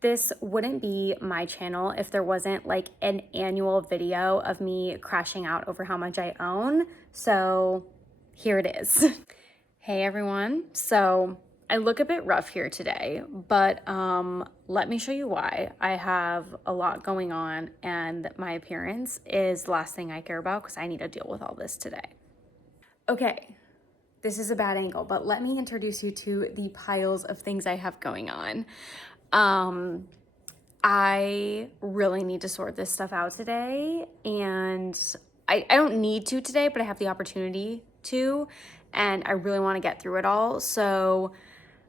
This wouldn't be my channel if there wasn't like an annual video of me crashing out over how much I own. So here it is. Hey everyone. So I look a bit rough here today, but let me show you why. I have a lot going on and my appearance is the last thing I care about because I need to deal with all this today. Okay, this is a bad angle, but let me introduce you to the piles of things I have going on. I really need to sort this stuff out today, and I don't need to today, but I have the opportunity to, and I really want to get through it all. So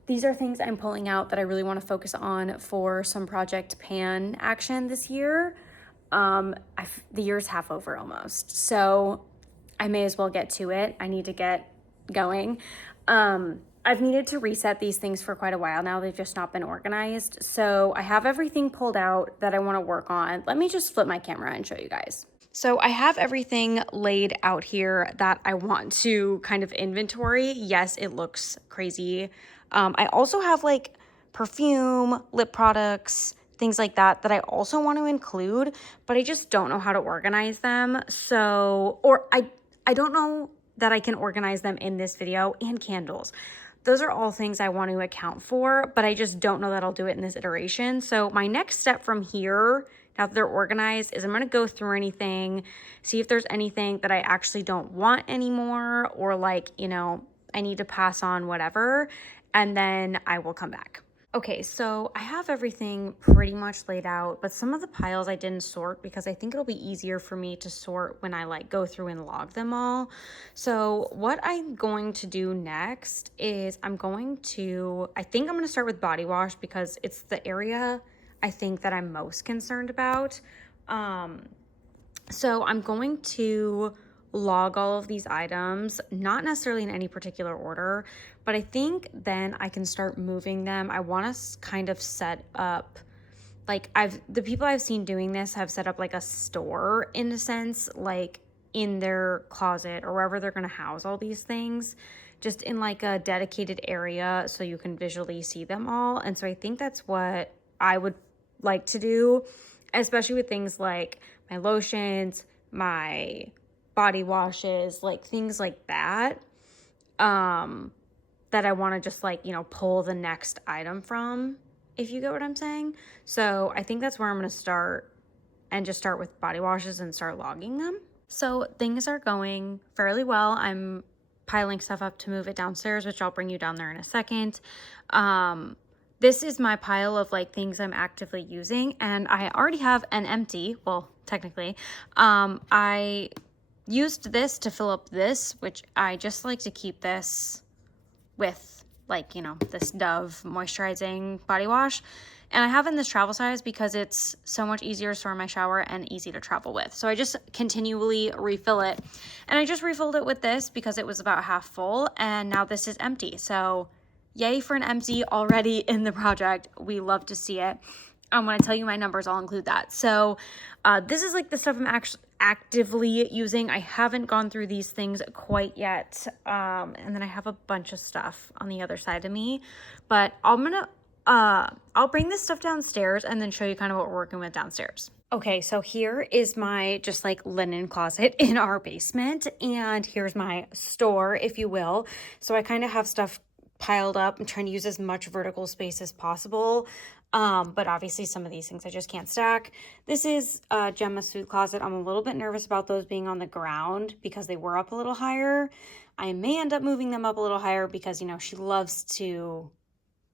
these are things I'm pulling out that I really want to focus on for some Project Pan action this year. The year's half over almost, so I may as well get to it. I need to get going. I've needed to reset these things for quite a while now. They've just not been organized. So I have everything pulled out that I want to work on. Let me just flip my camera and show you guys. So I have everything laid out here that I want to kind of inventory. Yes, it looks crazy. I also have like perfume, lip products, things like that I also want to include, but I just don't know how to organize them. So, or I don't know that I can organize them in this video, and candles. Those are all things I want to account for, but I just don't know that I'll do it in this iteration. So my next step from here, now that they're organized, is I'm going to go through anything, see if there's anything that I actually don't want anymore, or like, you know, I need to pass on whatever, and then I will come back. Okay, so I have everything pretty much laid out, but some of the piles I didn't sort because I think it'll be easier for me to sort when I like go through and log them all. So what I'm going to do next is I think I'm going to start with body wash because it's the area I think that I'm most concerned about. So I'm going to log all of these items, not necessarily in any particular order, but I think then I can start moving them. I want to kind of set up, like the people I've seen doing this have set up like a store in a sense, like in their closet or wherever they're going to house all these things, just in like a dedicated area so you can visually see them all. And so I think that's what I would like to do, especially with things like my lotions, my body washes, like things like that, that I want to just like, you know, pull the next item from, if you get what I'm saying. So I think that's where I'm going to start, and just start with body washes and start logging them. So things are going fairly well. I'm piling stuff up to move it downstairs, which I'll bring you down there in a second. This is my pile of like things I'm actively using, and I already have an empty, well, technically, I used this to fill up this, which I just like to keep this with, like, you know, this Dove moisturizing body wash. And I have in this travel size because it's so much easier to store in my shower and easy to travel with. So I just continually refill it. And I just refilled it with this because it was about half full, and now this is empty. So yay for an empty already in the project. We love to see it. When I tell you my numbers, I'll include that. So this is like the stuff I'm actually actively using. I haven't gone through these things quite yet. And then I have a bunch of stuff on the other side of me. But I'll bring this stuff downstairs and then show you kind of what we're working with downstairs. Okay, so here is my just like linen closet in our basement. And here's my store, if you will. So I kind of have stuff piled up. I'm trying to use as much vertical space as possible. But obviously some of these things I just can't stack. This is Gemma's food closet. I'm a little bit nervous about those being on the ground because they were up a little higher. I may end up moving them up a little higher because, you know, she loves to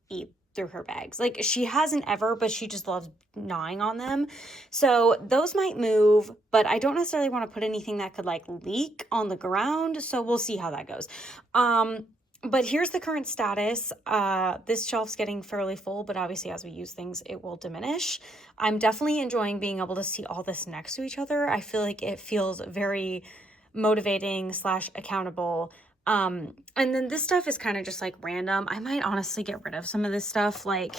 eat through her bags. Like, she hasn't ever, but she just loves gnawing on them. So those might move, but I don't necessarily want to put anything that could like leak on the ground. So we'll see how that goes. But here's the current status. This shelf's getting fairly full, but obviously as we use things, it will diminish. I'm definitely enjoying being able to see all this next to each other. I feel like it feels very motivating / accountable. And then this stuff is kind of just like random. I might honestly get rid of some of this stuff, like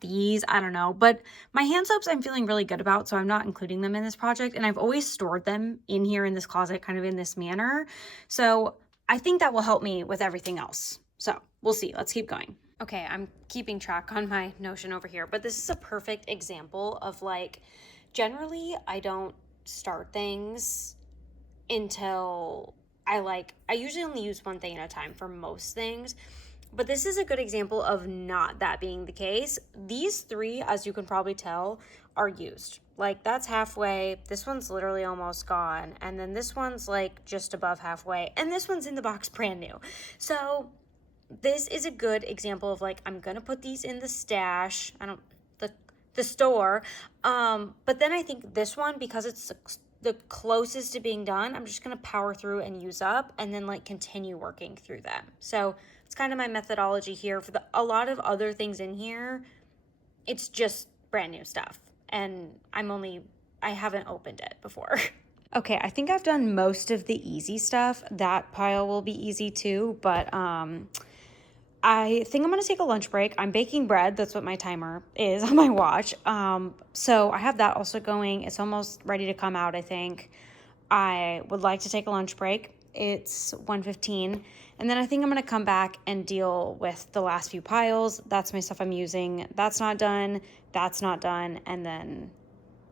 these, I don't know. But my hand soaps I'm feeling really good about, so I'm not including them in this project. And I've always stored them in here in this closet, kind of in this manner. So I think that will help me with everything else. So we'll see. Let's keep going. Okay, I'm keeping track on my Notion over here, but this is a perfect example of like, generally I don't start things until I usually only use one thing at a time for most things, but this is a good example of not that being the case. These three, as you can probably tell, are used. Like that's halfway, this one's literally almost gone, and then this one's like just above halfway, and this one's in the box brand new. So this is a good example of like, I'm gonna put these in the stash, the store, but then I think this one, because it's the closest to being done, I'm just gonna power through and use up and then like continue working through them. So it's kind of my methodology here. For a lot of other things in here, it's just brand new stuff, and I haven't opened it before. Okay, I think I've done most of the easy stuff. That pile will be easy too, but I think I'm gonna take a lunch break. I'm baking bread. That's what my timer is on my watch. So I have that also going. It's almost ready to come out, I think. I would like to take a lunch break. It's 1:15. And then I think I'm gonna come back and deal with the last few piles. That's my stuff I'm using. That's not done. That's not done. And then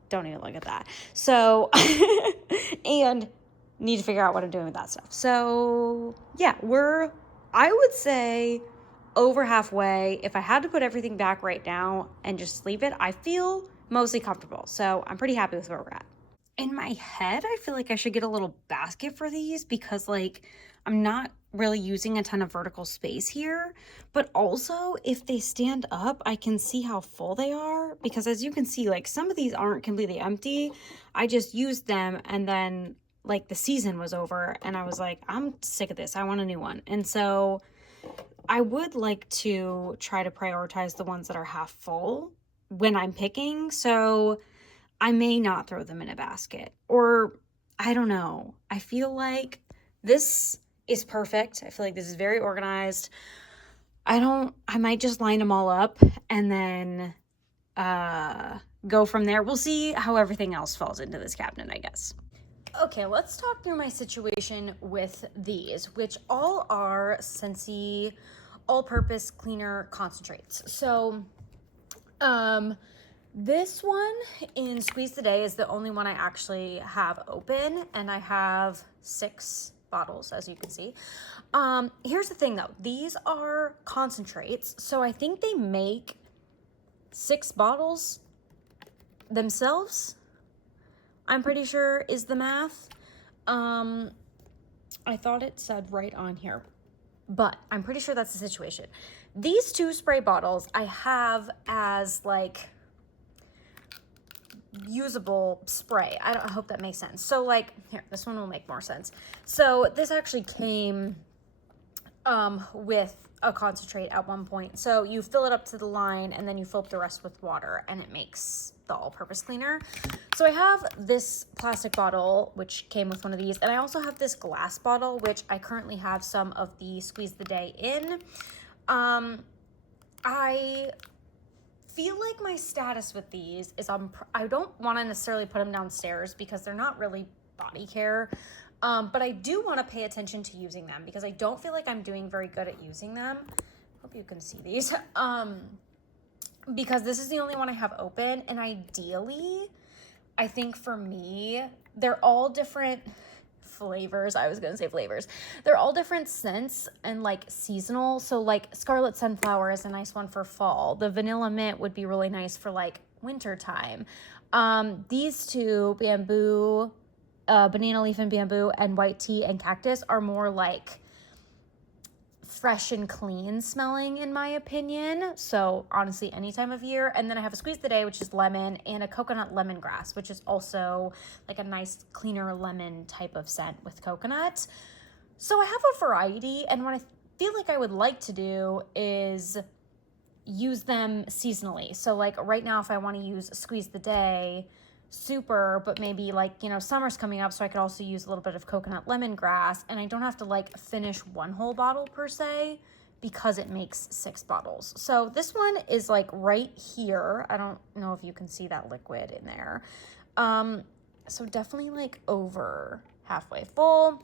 don't even look at that. So, and need to figure out what I'm doing with that stuff. So yeah, I would say, over halfway. If I had to put everything back right now and just leave it, I feel mostly comfortable. So I'm pretty happy with where we're at. In my head, I feel like I should get a little basket for these because like I'm not really using a ton of vertical space here, but also if they stand up, I can see how full they are, because as you can see, like some of these aren't completely empty. I just used them and then like the season was over and I was like, I'm sick of this. I want a new one. And so I would like to try to prioritize the ones that are half full when I'm picking. So I may not throw them in a basket, or I don't know. I feel like this is perfect. I feel like this is very organized. I might just line them all up and then go from there. We'll see how everything else falls into this cabinet, I guess. Okay, let's talk through my situation with these, which all are Scentsy all-purpose cleaner concentrates. So, this one in Squeeze the Day is the only one I actually have open, and I have 6 bottles, as you can see. Here's the thing though, these are concentrates, so I think they make 6 bottles themselves, I'm pretty sure is the math. I thought it said right on here, but I'm pretty sure that's the situation. These 2 spray bottles I have as like usable spray. I hope that makes sense. So like here, this one will make more sense. So this actually came with a concentrate at one point. So you fill it up to the line and then you fill up the rest with water and it makes the all-purpose cleaner. So I have this plastic bottle, which came with one of these, and I also have this glass bottle, which I currently have some of the Squeeze the Day in. I feel like my status with these is I don't want to necessarily put them downstairs because they're not really body care. But I do want to pay attention to using them because I don't feel like I'm doing very good at using them. Hope you can see these. Because this is the only one I have open, and ideally, I think for me, they're all different flavors. I was gonna say flavors. They're all different scents and like seasonal. So like Scarlet Sunflower is a nice one for fall. The Vanilla Mint would be really nice for like winter time. These 2, Bamboo, Banana Leaf and Bamboo, and White Tea and Cactus, are more like fresh and clean smelling in my opinion. So honestly, any time of year. And then I have a Squeeze the Day, which is lemon, and a coconut lemongrass, which is also like a nice cleaner lemon type of scent with coconut. So I have a variety, and what I feel like I would like to do is use them seasonally. So like right now, if I want to use Squeeze the Day super, but maybe like, you know, summer's coming up, so I could also use a little bit of coconut lemongrass, and I don't have to like finish one whole bottle per se because it makes 6 bottles. So this one is like right here. I don't know if you can see that liquid in there. So definitely like over halfway full.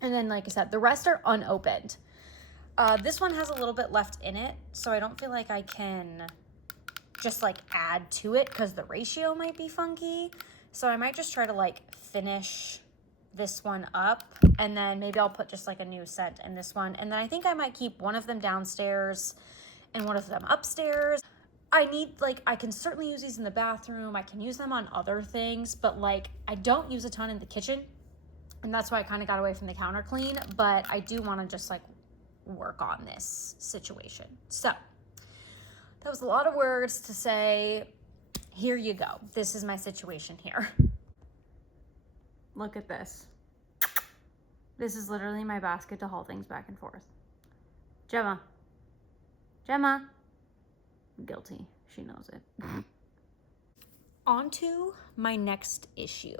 And then like I said, the rest are unopened. This one has a little bit left in it, so I don't feel like I can just like add to it because the ratio might be funky. So I might just try to like finish this one up, and then maybe I'll put just like a new scent in this one. And then I think I might keep one of them downstairs and one of them upstairs. I can certainly use these in the bathroom. I can use them on other things, but like I don't use a ton in the kitchen. And that's why I kind of got away from the counter clean, but I do want to just like work on this situation. So that was a lot of words to say. Here you go. This is my situation here. Look at this. This is literally my basket to haul things back and forth. Gemma. Guilty. She knows it. On to my next issue.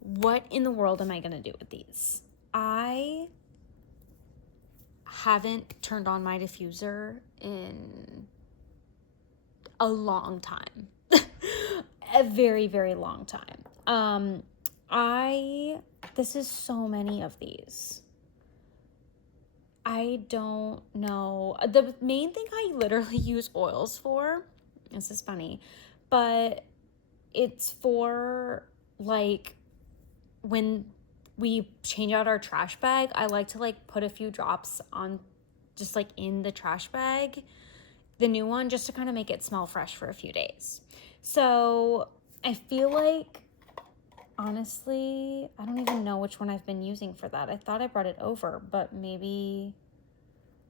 What in the world am I going to do with these? I haven't turned on my diffuser in a long time. A very, very long time. This is so many of these. I don't know. The main thing I literally use oils for, this is funny, but it's for like when we change out our trash bag, I like to like put a few drops on just like in the trash bag, the new one, just to kind of make it smell fresh for a few days. So I feel like, honestly, I don't even know which one I've been using for that. I thought I brought it over, but maybe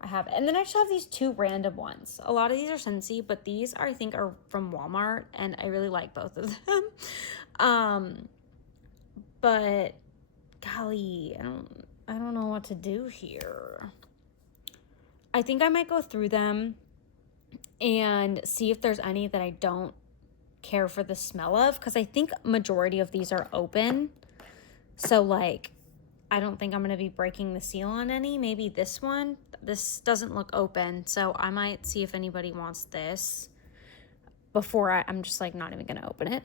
I haven't. And then I just have these two random ones. A lot of these are Scentsy, but these I think are from Walmart, and I really like both of them. But golly, I don't know what to do here. I think I might go through them and see if there's any that I don't care for the smell of, because I think majority of these are open. So like, I don't think I'm going to be breaking the seal on any. Maybe this one. This doesn't look open, so I might see if anybody wants this before I'm just like not even going to open it.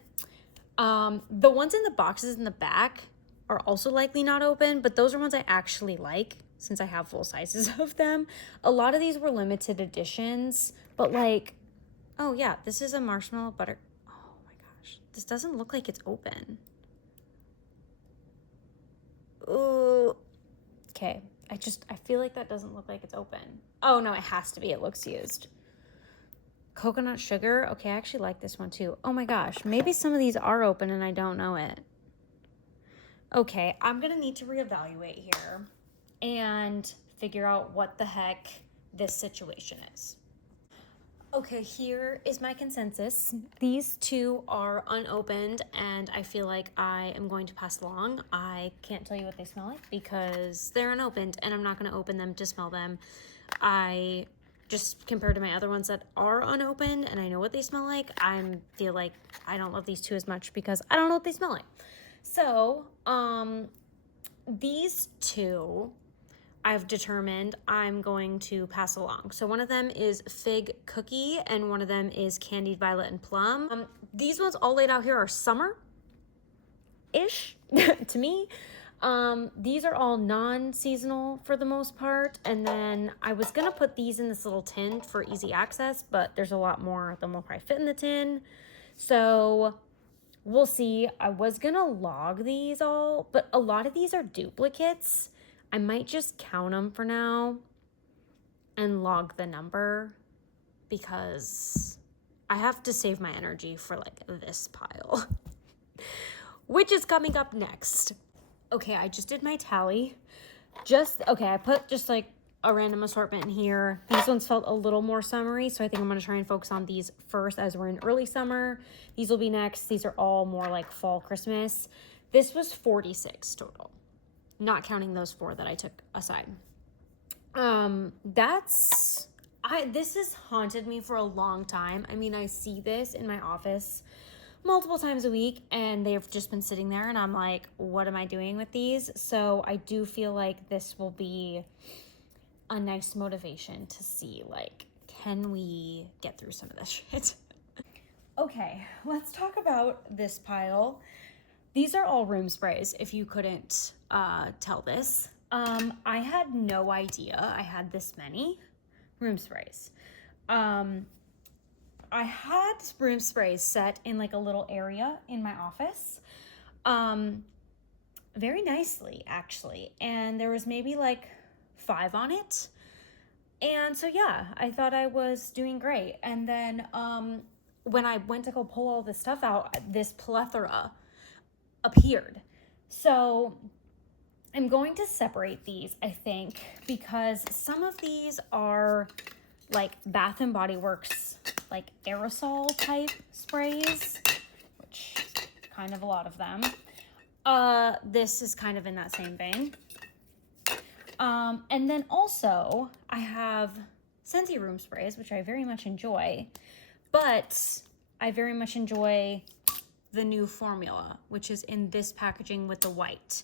The ones in the boxes in the back are also likely not open, but those are ones I actually like since I have full sizes of them. A lot of these were limited editions, but like, oh yeah, this is a marshmallow butter. Oh my gosh, this doesn't look like it's open. Ooh, okay. I feel like that doesn't look like it's open. Oh no, it has to be. It looks used. Coconut sugar. Okay, I actually like this one too. Oh my gosh, maybe some of these are open and I don't know it. Okay, I'm gonna need to reevaluate here and figure out what the heck this situation is. Okay, here is my consensus. These two are unopened, and I feel like I am going to pass along. I can't tell you what they smell like because they're unopened, and I'm not going to open them to smell them. I just, compared to my other ones that are unopened and I know what they smell like, I feel like I don't love these two as much because I don't know what they smell like. So, these two I've determined I'm going to pass along. So one of them is Fig Cookie and one of them is Candied Violet and Plum. These ones all laid out here are summer-ish to me. These are all non-seasonal for the most part. And then I was gonna put these in this little tin for easy access, but there's a lot more than will probably fit in the tin. So we'll see. I was gonna log these all, but a lot of these are duplicates. I might just count them for now and log the number because I have to save my energy for like this pile, which is coming up next. Okay, I just did my tally. I put just like a random assortment in here. These ones felt a little more summery, so I think I'm gonna try and focus on these first as we're in early summer. These will be next. These are all more like fall, Christmas. This was 46 total, not counting those 4 that I took aside. This has haunted me for a long time. I mean, I see this in my office multiple times a week and they've just been sitting there and I'm like, what am I doing with these? So I do feel like this will be a nice motivation to see, like, can we get through some of this shit? Okay, let's talk about this pile. These are all room sprays, if you couldn't tell this. I had no idea I had this many room sprays. I had room sprays set in like a little area in my office, very nicely actually. And there was maybe like 5 on it. And so, yeah, I thought I was doing great. And then, when I went to go pull all this stuff out, this plethora appeared. So I'm going to separate these, I think, because some of these are like Bath and Body Works, like aerosol type sprays, which kind of a lot of them. This is kind of in that same vein. And then also I have Scentsy room sprays, which I very much enjoy, but I very much enjoy the new formula, which is in this packaging with the white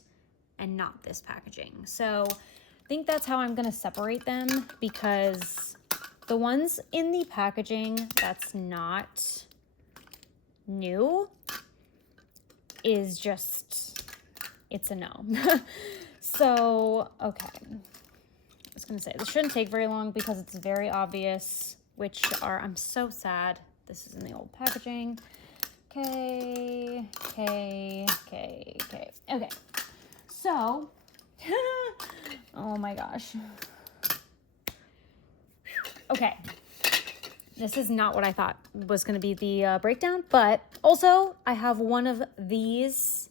and not this packaging. So I think that's how I'm going to separate them, because the ones in the packaging that's not new is just, it's a no. So, okay. I was going to say, this shouldn't take very long because it's very obvious which are, I'm so sad. This is in the old packaging. Okay. Okay. So, oh my gosh. Okay. This is not what I thought was going to be the breakdown, but also I have one of these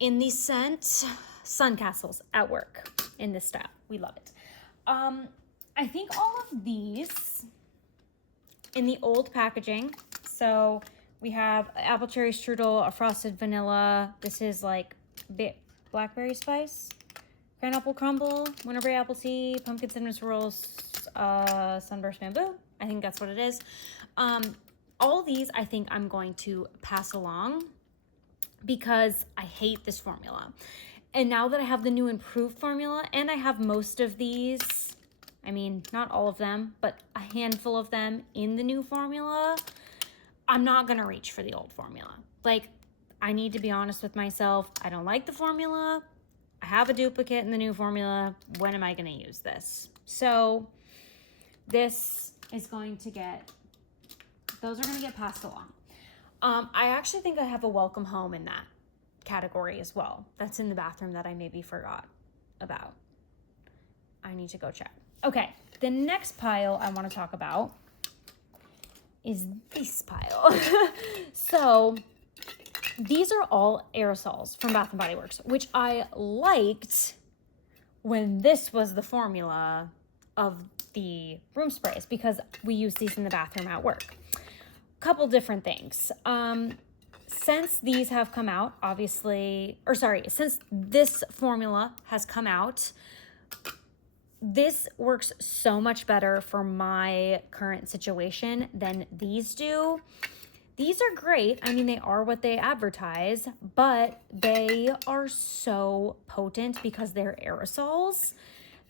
in the scent Sun Castles at work in this style. We love it. I think all of these in the old packaging. So we have apple cherry strudel, a frosted vanilla. This is like blackberry spice, grand apple crumble, winterberry apple tea, pumpkin cinnamon swirls, sunburst bamboo. I think that's what it is. All these I think I'm going to pass along because I hate this formula. And now that I have the new improved formula, and I have most of these, I mean, not all of them, but a handful of them in the new formula, I'm not gonna reach for the old formula. Like, I need to be honest with myself. I don't like the formula. I have a duplicate in the new formula. When am I gonna use this? So this is going to get, those are gonna get passed along. I actually think I have a welcome home in that category as well. That's in the bathroom that I maybe forgot about. I need to go check. Okay, the next pile I want to talk about is this pile. So these are all aerosols from Bath & Body Works, which I liked when this was the formula of the room sprays, because we use these in the bathroom at work. Couple different things. Since these have come out, obviously, or sorry, since this formula has come out, this works so much better for my current situation than these do. These are great. I mean, they are what they advertise, but they are so potent because they're aerosols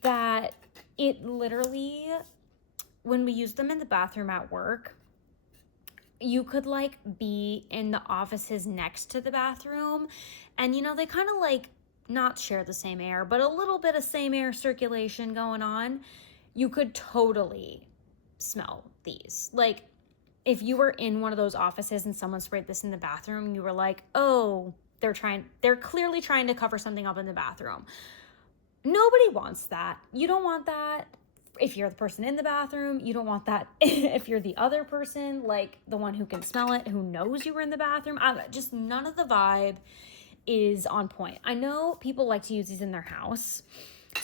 that it literally, when we use them in the bathroom at work, you could like be in the offices next to the bathroom, and you know, they kind of like not share the same air, but a little bit of same air circulation going on. You could totally smell these. Like, if you were in one of those offices and someone sprayed this in the bathroom, you were like, oh, they're clearly trying to cover something up in the bathroom. Nobody wants that. You don't want that if you're the person in the bathroom. You don't want that if you're the other person, like the one who can smell it, who knows you were in the bathroom. Just none of the vibe is on point. I know people like to use these in their house.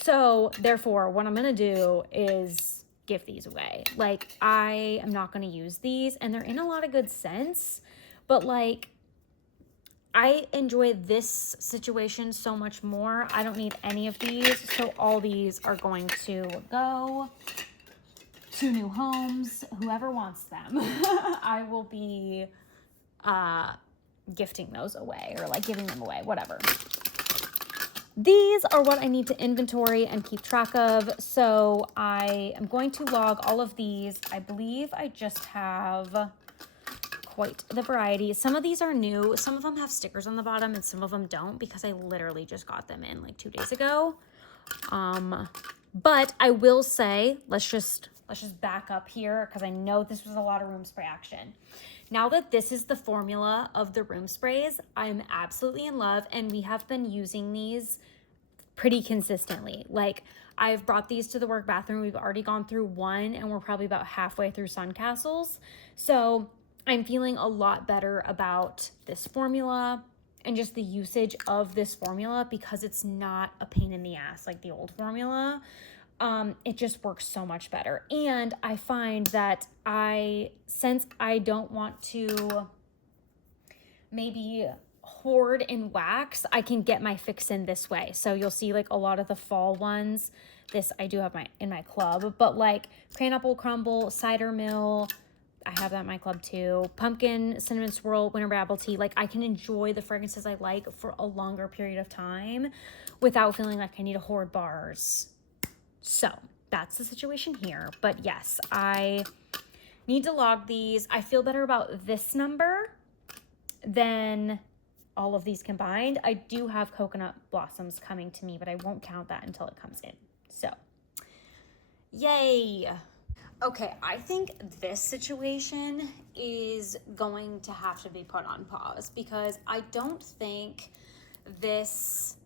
So therefore, what I'm going to do is give these away. Like, I am not going to use these, and they're in a lot of good scents, but like, I enjoy this situation so much more. I don't need any of these. So all these are going to go to new homes. Whoever wants them, I will be gifting those away, or like giving them away, whatever. These are what I need to inventory and keep track of. So I am going to log all of these. I believe I just have quite the variety. Some of these are new. Some of them have stickers on the bottom and some of them don't, because I literally just got them in like 2 days ago. But I will say, let's just back up here because I know this was a lot of room spray action. Now that this is the formula of the room sprays, I'm absolutely in love, and we have been using these pretty consistently. Like, I've brought these to the work bathroom. We've already gone through one, and we're probably about halfway through Sun Castles. So I'm feeling a lot better about this formula and just the usage of this formula because it's not a pain in the ass like the old formula. It just works so much better. And I find that since I don't want to maybe hoard in wax, I can get my fix in this way. So you'll see like a lot of the fall ones. This I do have in my club, but like Cranapple Crumble, Cider Mill, I have that in my club too. Pumpkin, Cinnamon Swirl, Winter Apple Tea. Like, I can enjoy the fragrances I like for a longer period of time without feeling like I need to hoard bars. So that's the situation here. But yes, I need to log these. I feel better about this number than all of these combined. I do have Coconut Blossoms coming to me, but I won't count that until it comes in. So, yay. Okay, I think this situation is going to have to be put on pause because I don't think this,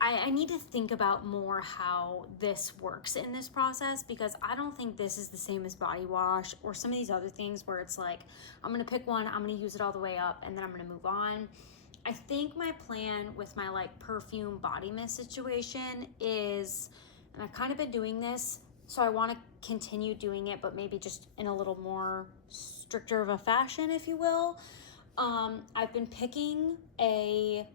I need to think about more how this works in this process because I don't think this is the same as body wash or some of these other things where it's like, I'm gonna pick one, I'm gonna use it all the way up, and then I'm gonna move on. I think my plan with my like perfume body mist situation is, and I've kind of been doing this, so I want to continue doing it, but maybe just in a little more stricter of a fashion, if you will. I've been picking a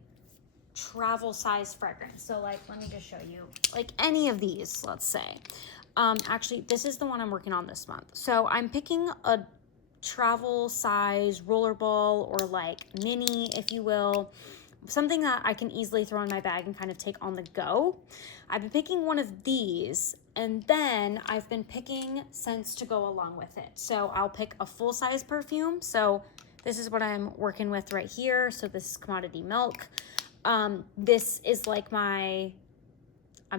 travel size fragrance. So like, let me just show you, like any of these, let's say. Actually, this is the one I'm working on this month. So I'm picking a travel size rollerball or like mini, if you will, something that I can easily throw in my bag and kind of take on the go. I've been picking one of these, and then I've been picking scents to go along with it. So I'll pick a full size perfume. So this is what I'm working with right here. So this is Commodity Milk. This is like I'm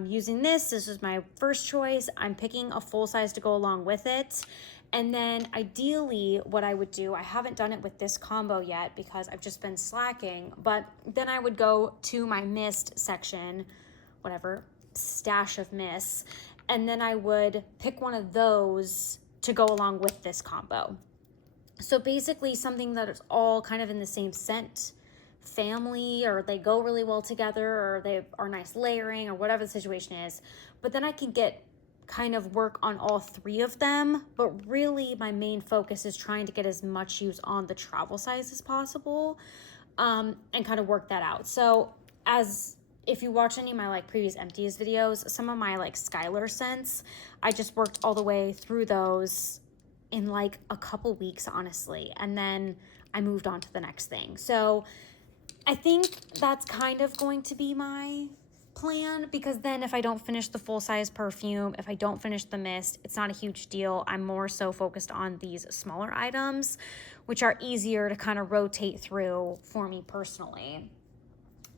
using this. This is my first choice. I'm picking a full size to go along with it. And then ideally what I would do, I haven't done it with this combo yet because I've just been slacking, but then I would go to my mist section, whatever, stash of mists, and then I would pick one of those to go along with this combo. So basically something that is all kind of in the same scent family, or they go really well together, or they are nice layering, or whatever the situation is. But then I can kind of work on all three of them, but really my main focus is trying to get as much use on the travel size as possible, and kind of work that out. So if you watch any of my like previous empties videos, some of my like Skylar scents, I just worked all the way through those in like a couple weeks, honestly, and then I moved on to the next thing. So I think that's kind of going to be my plan, because then if I don't finish the full size perfume, if I don't finish the mist, it's not a huge deal. I'm more so focused on these smaller items, which are easier to kind of rotate through for me personally.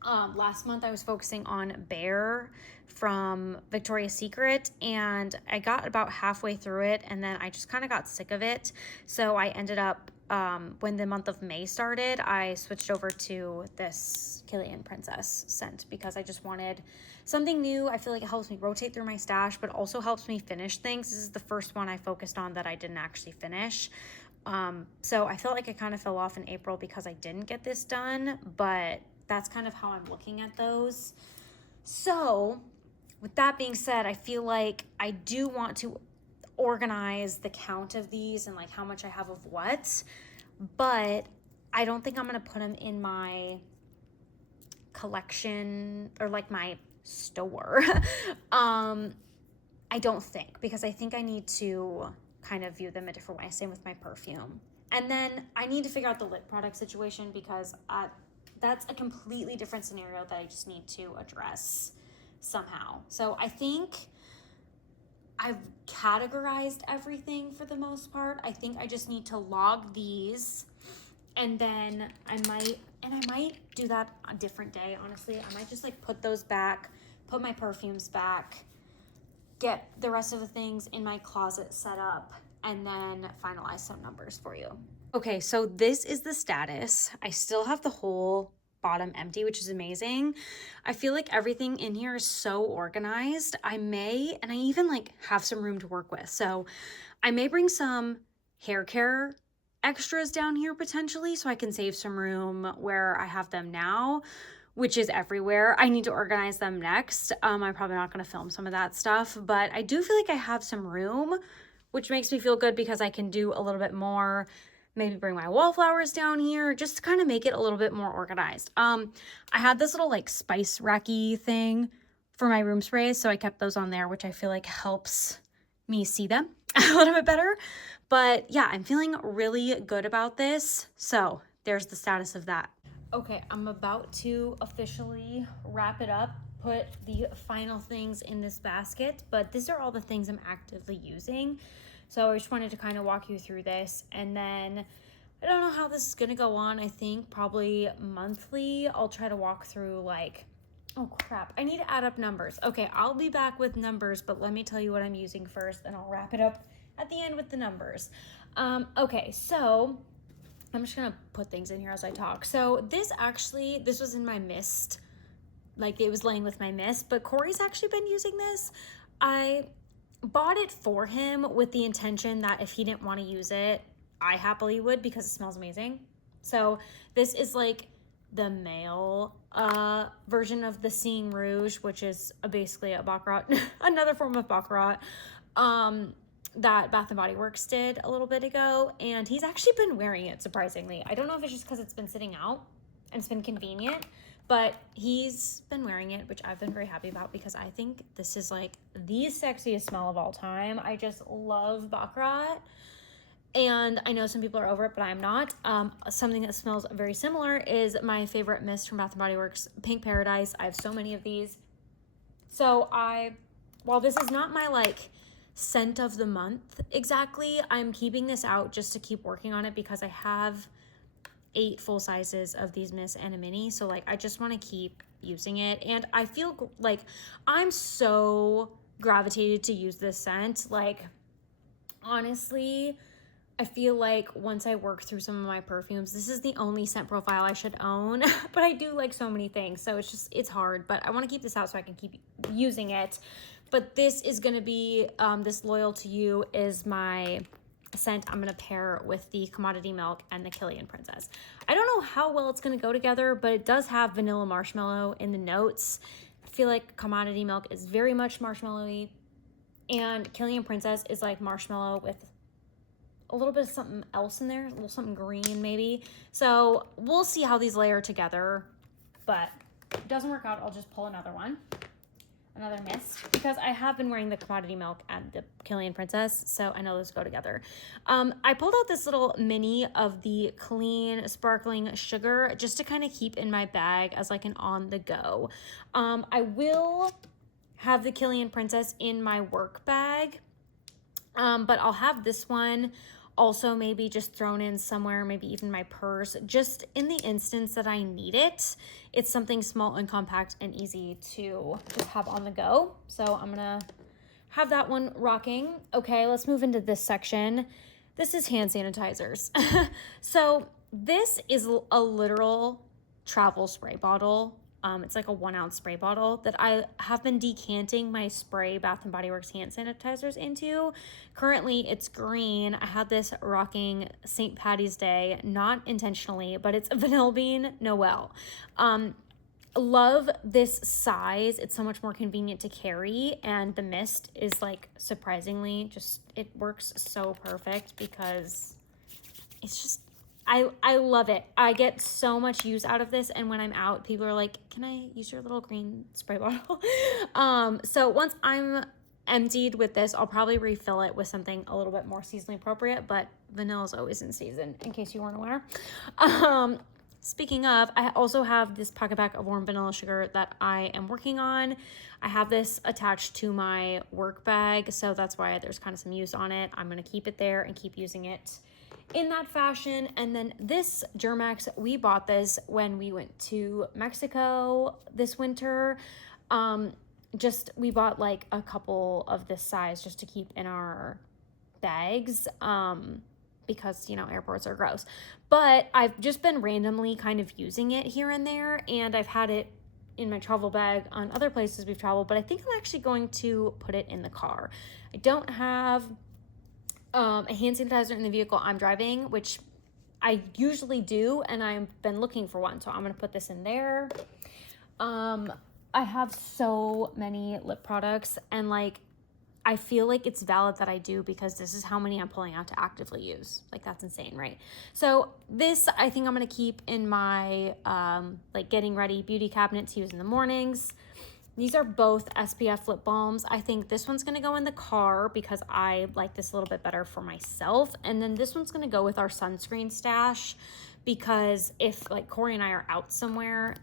Last month I was focusing on Bear from Victoria's Secret, and I got about halfway through it, and then I just kind of got sick of it. So I ended up, when the month of May started, I switched over to this Killian Princess scent because I just wanted something new. I feel like it helps me rotate through my stash, but also helps me finish things. This is the first one I focused on that I didn't actually finish. So I feel like I kind of fell off in April because I didn't get this done, but that's kind of how I'm looking at those. So with that being said, I feel like I do want to organize the count of these and like how much I have of what, but I don't think I'm going to put them in my collection or like my store. I don't think, because I think I need to kind of view them a different way. Same with my perfume. And then I need to figure out the lip product situation because that's a completely different scenario that I just need to address somehow. So I think I've categorized everything for the most part. I think I just need to log these, and then I might do that a different day, honestly. I might just like put those back, put my perfumes back, get the rest of the things in my closet set up, and then finalize some numbers for you. Okay, so this is the status. I still have the whole bottom empty, which is amazing. I feel like everything in here is so organized. And I even like have some room to work with. So I may bring some hair care extras down here potentially so I can save some room where I have them now, which is everywhere. I need to organize them next. I'm probably not going to film some of that stuff, but I do feel like I have some room, which makes me feel good because I can do a little bit more. Maybe bring my wallflowers down here just to kind of make it a little bit more organized. I had this little like spice racky thing for my room sprays, so I kept those on there, which I feel like helps me see them a little bit better. But yeah, I'm feeling really good about this. So there's the status of that. Okay, I'm about to officially wrap it up, put the final things in this basket, but these are all the things I'm actively using. So I just wanted to kind of walk you through this, and then I don't know how this is gonna go on. I think probably monthly I'll try to walk through like, oh crap, I need to add up numbers. Okay, I'll be back with numbers, but let me tell you what I'm using first, and I'll wrap it up at the end with the numbers. Okay, so I'm just gonna put things in here as I talk. So this was in my mist, like it was laying with my mist, but Corey's actually been using this. I bought it for him with the intention that if he didn't want to use it, I happily would because it smells amazing. So this is like the male version of the Seeing Rouge, which is basically a Baccarat, another form of Baccarat that Bath & Body Works did a little bit ago. And he's actually been wearing it, surprisingly. I don't know if it's just because it's been sitting out and it's been convenient, but he's been wearing it, which I've been very happy about because I think this is like the sexiest smell of all time. I just love Baccarat. And I know some people are over it, but I'm not. Something that smells very similar is my favorite mist from Bath & Body Works, Pink Paradise. I have so many of these. So while this is not my like scent of the month exactly, I'm keeping this out just to keep working on it because I have 8 full sizes of these mists and a mini, so like I just want to keep using it. And I feel like I'm so gravitated to use this scent. Like honestly, I feel like once I work through some of my perfumes, this is the only scent profile I should own. But I do like so many things, so it's hard, but I want to keep this out so I can keep using it. But this is going to be this Loyal to You is my scent I'm gonna pair with the Commodity Milk and the Killian Princess. I don't know how well it's gonna go together, but it does have vanilla marshmallow in the notes. I feel like Commodity Milk is very much marshmallowy, and Killian Princess is like marshmallow with a little bit of something else in there, a little something green maybe. So we'll see how these layer together, but if it doesn't work out, I'll just pull another mist, because I have been wearing the Commodity Milk and the Killian Princess, so I know those go together. I pulled out this little mini of the Clean Sparkling Sugar just to kind of keep in my bag as like an on the go. I will have the Killian Princess in my work bag, but I'll have this one also maybe just thrown in somewhere, maybe even my purse, just in the instance that I need it. It's something small and compact and easy to just have on the go. So I'm gonna have that one rocking. Okay, let's move into this section. This is hand sanitizers. So this is a literal travel spray bottle. It's like a 1 ounce spray bottle that I have been decanting my spray Bath & Body Works hand sanitizers into. Currently it's green. I had this rocking St. Patty's Day, not intentionally, but it's Vanilla Bean Noel. Love this size. It's so much more convenient to carry, and the mist is like surprisingly just, it works so perfect because it's just, I love it. I get so much use out of this, and when I'm out, people are like, can I use your little green spray bottle? So once I'm emptied with this, I'll probably refill it with something a little bit more seasonally appropriate, but vanilla is always in season, in case you weren't aware. Speaking of, I also have this pocket pack of warm vanilla sugar that I am working on. I have this attached to my work bag, so that's why there's kind of some use on it. I'm going to keep it there and keep using it in that fashion. And then this Germax, we bought this when we went to Mexico this winter. we bought like a couple of this size just to keep in our bags, because, you know, airports are gross. But I've just been randomly kind of using it here and there, and I've had it in my travel bag on other places we've traveled, but I think I'm actually going to put it in the car. I don't have a hand sanitizer in the vehicle I'm driving, which I usually do, and I've been looking for one, so I'm going to put this in there. I have so many lip products, and like, I feel like it's valid that I do, because this is how many I'm pulling out to actively use. Like, that's insane, right? So this, I think I'm going to keep in my like getting ready beauty cabinet to use in the mornings. These are both SPF lip balms. I think this one's going to go in the car because I like this a little bit better for myself. And then this one's going to go with our sunscreen stash, because if like Corey and I are out somewhere,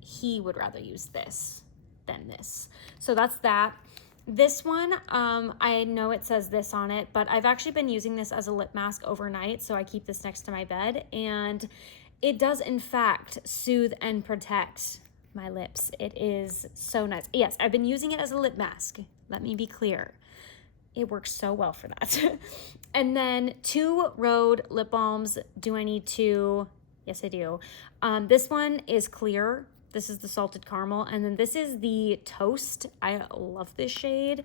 he would rather use this than this. So that's that. This one, I know it says this on it, but I've actually been using this as a lip mask overnight, so I keep this next to my bed, and it does in fact soothe and protect my lips. It is so nice. Yes, I've been using it as a lip mask. Let me be clear. It works so well for that. And then 2 Rhode lip balms. Do I need to? Yes, I do. This one is clear. This is the salted caramel, and then this is the toast. I love this shade.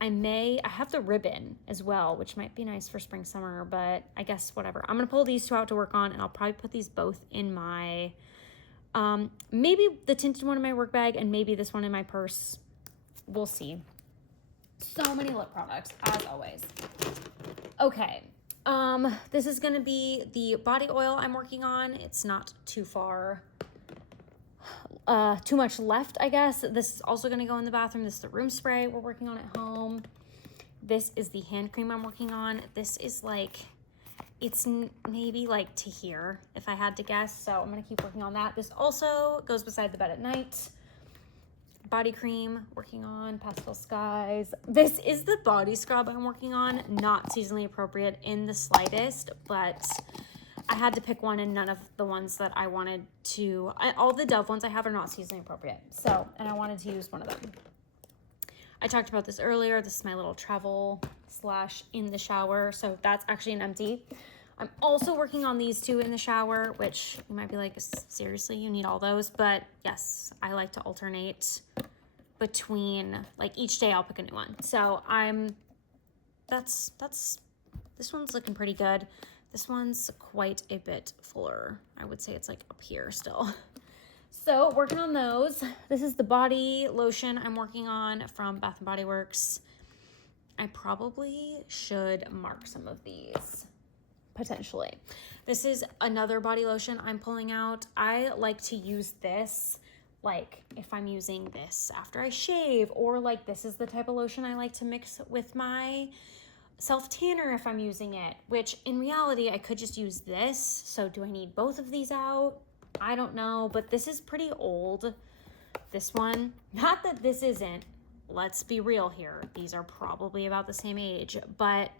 I have the ribbon as well, which might be nice for spring, summer, but I guess whatever. I'm gonna pull these 2 out to work on, and I'll probably put these both in my, maybe the tinted one in my work bag, and maybe this one in my purse. We'll see. So many lip products, as always. Okay, this is gonna be the body oil I'm working on. It's not too far. Too much left, I guess. This is also going to go in the bathroom. This is the room spray we're working on at home. This is the hand cream I'm working on. This is like, it's maybe like to here, if I had to guess. So I'm going to keep working on that. This also goes beside the bed at night. Body cream, working on Pastel Skies. This is the body scrub I'm working on. Not seasonally appropriate in the slightest, but I had to pick one, and none of the ones that I wanted to, all the Dove ones I have are not seasonally appropriate. So, and I wanted to use one of them. I talked about this earlier. This is my little travel / in the shower. So that's actually an empty. I'm also working on these 2 in the shower, which you might be like, seriously, you need all those? But yes, I like to alternate between, like, each day I'll pick a new one. So this one's looking pretty good. This one's quite a bit fuller. I would say it's like up here still. So working on those. This is the body lotion I'm working on from Bath & Body Works. I probably should mark some of these, potentially. This is another body lotion I'm pulling out. I like to use this, like if I'm using this after I shave, or like this is the type of lotion I like to mix with my self-tanner if I'm using it, which in reality I could just use this. So do I need both of these out? I don't know, but this is pretty old, this one. Not that this isn't, let's be real here, these are probably about the same age, but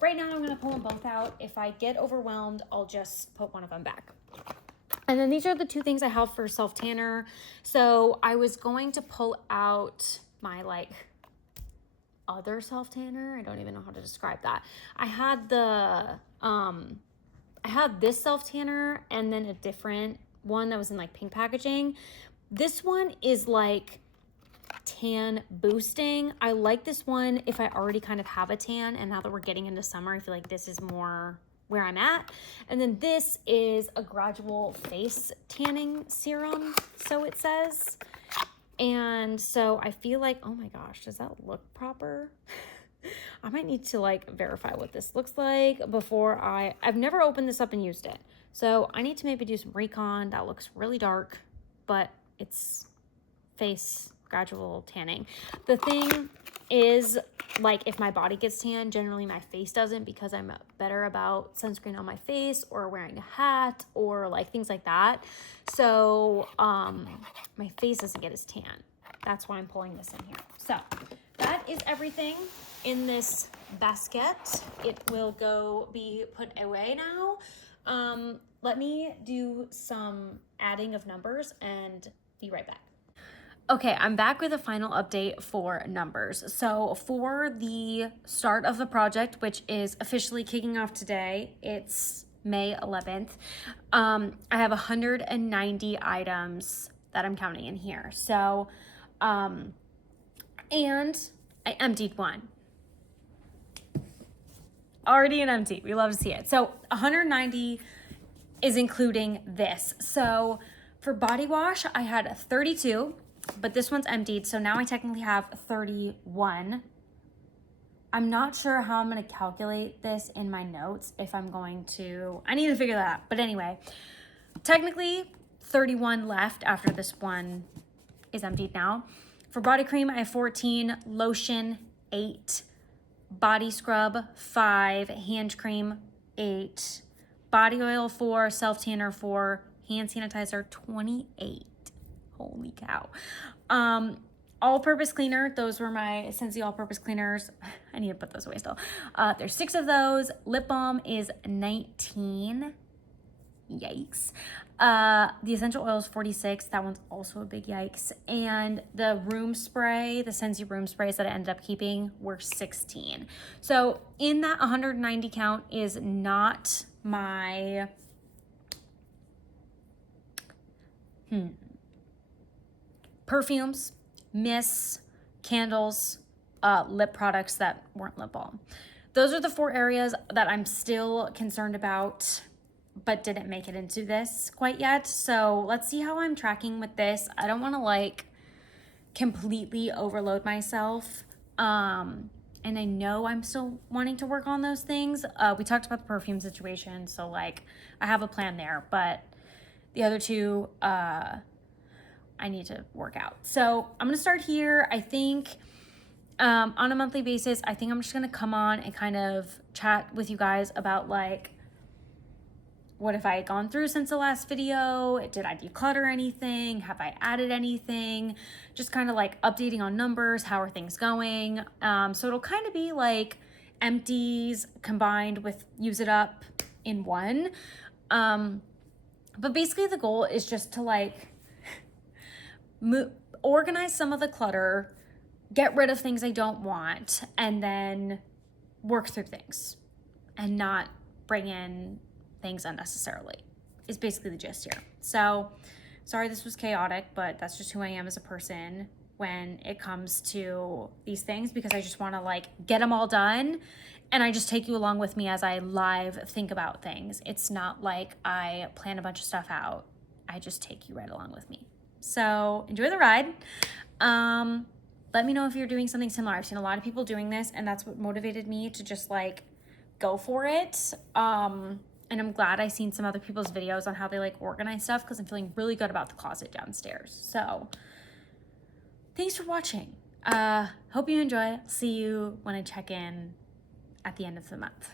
right now I'm gonna pull them both out. If I get overwhelmed, I'll just put one of them back. And then these are the 2 things I have for self-tanner. So I was going to pull out my like other self-tanner. I don't even know how to describe that. I had this self-tanner and then a different one that was in like pink packaging. This one is like tan boosting. I like this one if I already kind of have a tan, and now that we're getting into summer, I feel like this is more where I'm at. And then this is a gradual face tanning serum, so it says. And so I feel like, oh my gosh, does that look proper? I might need to like verify what this looks like before I've never opened this up and used it. So I need to maybe do some recon. That looks really dark, but it's face gradual tanning. The thing is, like, if my body gets tan, generally my face doesn't, because I'm better about sunscreen on my face or wearing a hat or like things like that. So my face doesn't get as tan. That's why I'm pulling this in here. So that is everything in this basket. It will be put away now. Let me do some adding of numbers and be right back. Okay, I'm back with a final update for numbers. So for the start of the project, which is officially kicking off today, it's May 11th. I have 190 items that I'm counting in here. So, and I emptied one. Already an empty. We love to see it. So 190 is including this. So for body wash, I had 32. But this one's emptied, so now I technically have 31. I'm not sure how I'm going to calculate this in my notes if I'm going to, I need to figure that out. But anyway, technically 31 left after this one is emptied now. For body cream, I have 14, lotion 8, body scrub 5, hand cream 8, body oil 4, self tanner 4, hand sanitizer 28. Holy cow. All-purpose cleaner, those were my Scentsy all-purpose cleaners. I need to put those away still. There's 6 of those. Lip balm is 19. Yikes. The essential oil is 46. That one's also a big yikes. And the room spray, the Scentsy room sprays that I ended up keeping were 16. So in that 190 count is not my... perfumes, mists, candles, lip products that weren't lip balm. Those are the 4 areas that I'm still concerned about, but didn't make it into this quite yet. So let's see how I'm tracking with this. I don't want to like completely overload myself. And I know I'm still wanting to work on those things. We talked about the perfume situation, so like I have a plan there, but the other 2, I need to work out. So I'm gonna start here. I think on a monthly basis, I think I'm just gonna come on and kind of chat with you guys about like, what have I gone through since the last video? Did I declutter anything? Have I added anything? Just kind of like updating on numbers. How are things going? So it'll kind of be like empties combined with use it up in one. But basically the goal is just to like organize some of the clutter, get rid of things I don't want, and then work through things and not bring in things unnecessarily is basically the gist here. So sorry this was chaotic, but that's just who I am as a person when it comes to these things, because I just want to like get them all done, and I just take you along with me as I live think about things. It's not like I plan a bunch of stuff out. I just take you right along with me. So enjoy the ride. Let me know if you're doing something similar. I've seen a lot of people doing this, and that's what motivated me to just like go for it. And I'm glad I seen some other people's videos on how they like organize stuff, because I'm feeling really good about the closet downstairs. So thanks for watching. Hope you enjoy. See you when I check in at the end of the month.